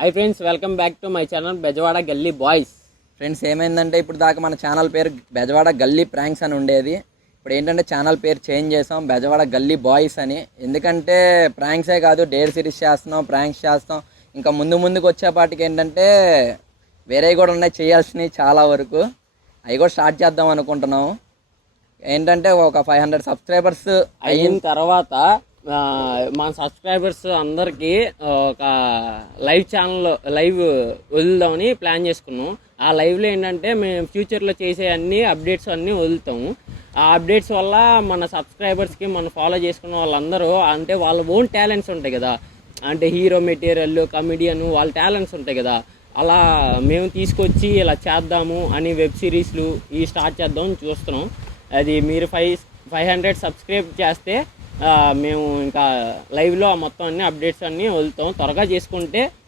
Hi friends, welcome back to my channel Bezawada గల్లీ boys. Friends ఏమైందంటే ఇప్పుడు దాకా మన ఛానల్ పేరు బెజవాడ గల్లీ ప్రాంక్స్ అని ఉండేది. ఇప్పుడు ఏంటంటే ఛానల్ పేరు చేంజ్ చేసాం బెజవాడ గల్లీ బాయ్స్ అని. ఎందుకంటే ప్రాంక్సే కాదు, డేర్ సిరీస్ చేస్తున్నాం, ప్రాంక్స్ చేస్తాం. ఇంకా ముందుకు వచ్చేపాటికి ఏంటంటే వేరే కూడా ఉన్నాయి చేయాల్సినవి చాలా వరకు. అవి కూడా స్టార్ట్ చేద్దాం అనుకుంటున్నాము. ఏంటంటే ఒక 500 సబ్స్క్రైబర్స్ అయిన తర్వాత మన సబ్స్క్రైబర్స్ అందరికీ ఒక లైవ్ వదులుదామని ప్లాన్ చేసుకున్నాం. ఆ లైవ్లో ఏంటంటే మేము ఫ్యూచర్లో చేసే అన్ని అప్డేట్స్ అన్నీ వదులుతాము. ఆ అప్డేట్స్ వల్ల మన సబ్స్క్రైబర్స్కి మనం ఫాలో చేసుకున్న వాళ్ళందరూ అంటే వాళ్ళ ఓన్ టాలెంట్స్ ఉంటాయి కదా, అంటే హీరో మెటీరియల్, కమెడియన్, వాళ్ళ టాలెంట్స్ ఉంటాయి కదా, అలా మేము తీసుకొచ్చి ఇలా చేద్దాము అని వెబ్ సిరీస్లు స్టార్ట్ చేద్దామని చూస్తున్నాం. అది మీరు 500 సబ్స్క్రైబ్ చేస్తే మేము ఇంకా లైవ్లో మొత్తం అన్ని అప్డేట్స్ అన్నీ వదులుతాం. త్వరగా చేసుకుంటే